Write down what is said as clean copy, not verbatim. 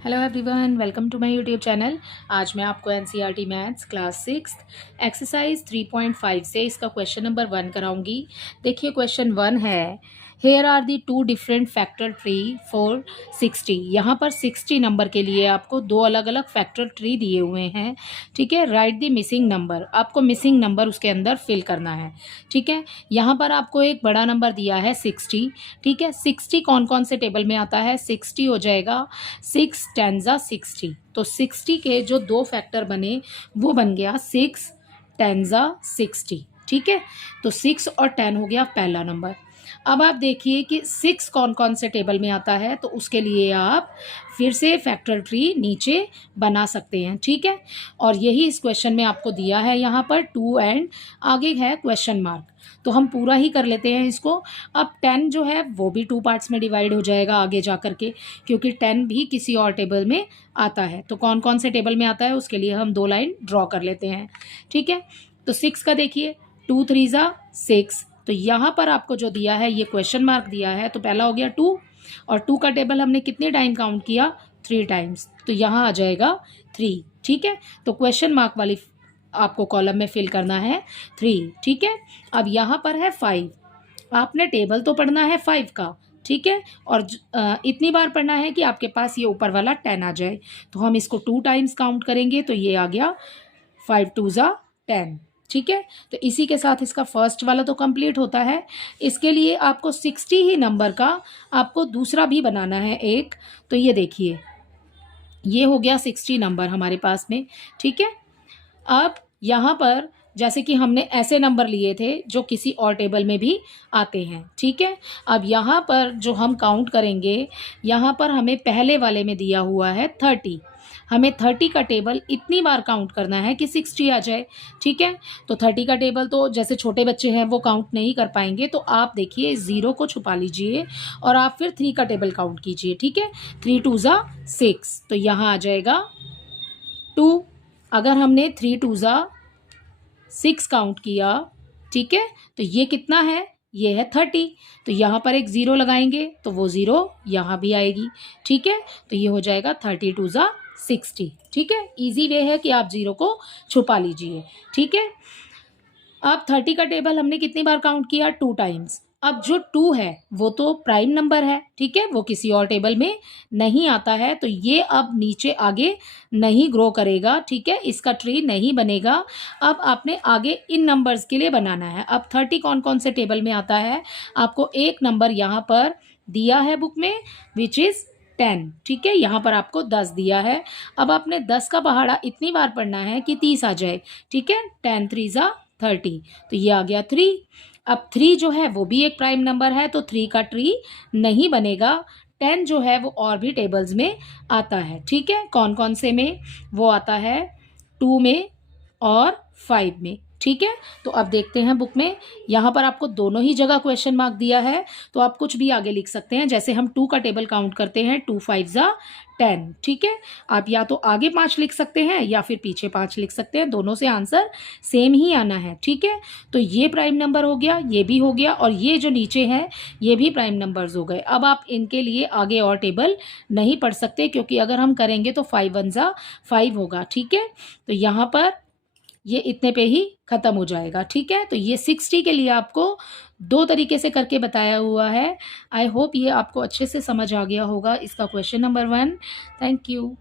Hello everyone, welcome to my YouTube channel. आज मैं आपको एनसीईआरटी मैथ्स क्लास 6 एक्सरसाइज 3.5 से इसका क्वेश्चन नंबर 1 कराऊंगी। देखिए क्वेश्चन 1 है, here are the two different factor tree for 60। यहाँ पर 60 नंबर के लिए आपको दो अलग अलग फैक्टर ट्री दिए हुए हैं। ठीक है, राइट दी मिसिंग नंबर, आपको मिसिंग नंबर उसके अंदर फिल करना है। ठीक है, यहाँ पर आपको एक बड़ा नंबर दिया है 60। ठीक है, 60 कौन कौन से टेबल में आता है? 60 हो जाएगा 6 टेंजा 60। तो 60 के जो दो फैक्टर बने वो बन गया 6 टेंजा 60। ठीक है, तो 6 और 10 हो गया पहला नंबर। अब आप देखिए कि 6 कौन कौन से टेबल में आता है, तो उसके लिए आप फिर से फैक्टर ट्री नीचे बना सकते हैं। ठीक है, और यही इस क्वेश्चन में आपको दिया है, यहाँ पर 2 एंड आगे है क्वेश्चन मार्क। तो हम पूरा ही कर लेते हैं इसको। अब 10 जो है वो भी 2 पार्ट्स में डिवाइड हो जाएगा आगे जा कर के, क्योंकि 10 भी किसी और टेबल में आता है। तो कौन कौन से टेबल में आता है उसके लिए हम 2 लाइन ड्रॉ कर लेते हैं। ठीक है, तो 6 का देखिए 2 3 जा 6। तो यहाँ पर आपको जो दिया है ये क्वेश्चन मार्क दिया है, तो पहला हो गया 2, और 2 का टेबल हमने कितने टाइम काउंट किया? 3 टाइम्स, तो यहाँ आ जाएगा 3। ठीक है, तो क्वेश्चन मार्क वाली आपको कॉलम में फिल करना है 3। ठीक है, अब यहाँ पर है 5, आपने टेबल तो पढ़ना है 5 का। ठीक है, और इतनी बार पढ़ना है कि आपके पास ये ऊपर वाला 10 आ जाए। तो हम इसको 2 टाइम्स काउंट करेंगे, तो ये आ गया 5 2 जा 10। ठीक है, तो इसी के साथ इसका फर्स्ट वाला तो कंप्लीट होता है। इसके लिए आपको 60 ही नंबर का आपको दूसरा भी बनाना है एक। तो ये देखिए, ये हो गया 60 नंबर हमारे पास में। ठीक है, अब यहाँ पर जैसे कि हमने ऐसे नंबर लिए थे जो किसी और टेबल में भी आते हैं। ठीक है, अब यहाँ पर जो हम काउंट करेंगे, यहाँ पर हमें पहले वाले में दिया हुआ है 30। हमें 30 का टेबल इतनी बार काउंट करना है कि 60 आ जाए। ठीक है, तो 30 का टेबल तो जैसे छोटे बच्चे हैं वो काउंट नहीं कर पाएंगे, तो आप देखिए 0 को छुपा लीजिए और आप फिर 3 का टेबल काउंट कीजिए। ठीक है, 3 2 जा 6, तो यहाँ आ जाएगा 2। अगर हमने 3 2 जा 6 काउंट किया, ठीक है, तो ये कितना है? ये है 30। तो यहाँ पर एक 0 लगाएंगे तो वो 0 यहाँ भी आएगी। ठीक है, तो ये हो जाएगा 30 2 जा 60। ठीक है, इजी वे है कि आप 0 को छुपा लीजिए। ठीक है, अब 30 का टेबल हमने कितनी बार काउंट किया? 2 टाइम्स। अब जो 2 है वो तो प्राइम नंबर है। ठीक है, वो किसी और टेबल में नहीं आता है, तो ये अब नीचे आगे नहीं ग्रो करेगा। ठीक है, इसका ट्री नहीं बनेगा। अब आपने आगे इन नंबर्स के लिए बनाना है। अब 30 कौन कौन से टेबल में आता है? आपको एक नंबर यहाँ पर दिया है बुक में, विच इज़ 10। ठीक है, यहाँ पर आपको 10 दिया है। अब आपने 10 का पहाड़ा इतनी बार पढ़ना है कि 30 आ जाए। ठीक है, 10 3 जा 30, तो ये आ गया 3। अब 3 जो है वो भी एक प्राइम नंबर है, तो 3 का ट्री नहीं बनेगा। 10 जो है वो और भी टेबल्स में आता है। ठीक है, कौन कौन से में? वो आता है 2 में और 5 में। ठीक है, तो अब देखते हैं बुक में, यहाँ पर आपको दोनों ही जगह क्वेश्चन मार्क दिया है, तो आप कुछ भी आगे लिख सकते हैं। जैसे हम 2 का टेबल काउंट करते हैं, 2 5 जा 10। ठीक है, आप या तो आगे 5 लिख सकते हैं या फिर पीछे 5 लिख सकते हैं, दोनों से आंसर सेम ही आना है। ठीक है, तो ये प्राइम नंबर हो गया, ये भी हो गया, और ये जो नीचे है ये भी प्राइम नंबर्स हो गए। अब आप इनके लिए आगे और टेबल नहीं पढ़ सकते, क्योंकि अगर हम करेंगे तो 5 1 जा 5 होगा। ठीक है, तो यहाँ पर ये इतने पे ही ख़त्म हो जाएगा। ठीक है, तो ये 60 के लिए आपको 2 तरीके से करके बताया हुआ है। आई होप ये आपको अच्छे से समझ आ गया होगा इसका क्वेश्चन नंबर 1। Thank you.